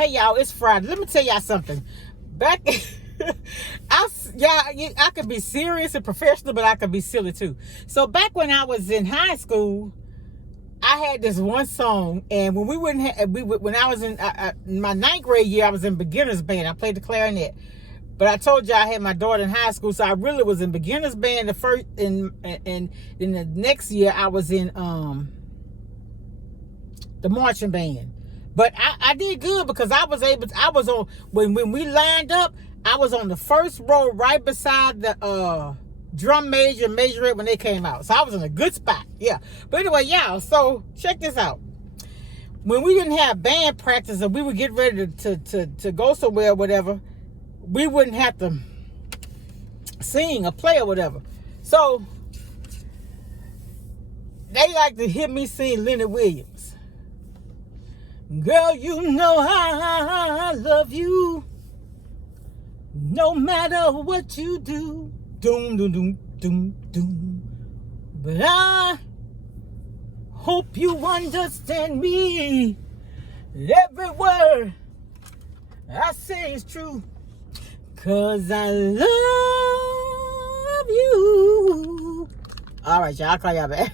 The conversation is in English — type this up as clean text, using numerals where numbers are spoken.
Hey y'all, it's Friday. Let me tell y'all something. Back, I could be serious and professional, but I could be silly too. So back when I was in high school, I had this one song, and when when I was in my ninth grade year, I was in beginners band. I played the clarinet. But I told you I had my daughter in high school, so I really was in beginners band the first, and then the next year I was in the marching band. But I did good because I was on, when we lined up, I was on the first row right beside the drum major and majorette when they came out. So I was in a good spot. Yeah. But anyway, y'all, so check this out. When we didn't have band practice and we would get ready to go somewhere or whatever, we wouldn't have to sing or play or whatever. So they like to hear me sing Lenny Williams. Girl, you know I love you, no matter what you do. Doom, doom, doom, doom, doom. But I hope you understand me. Every word I say is true, 'cause I love you. All right, y'all. I'll call y'all back.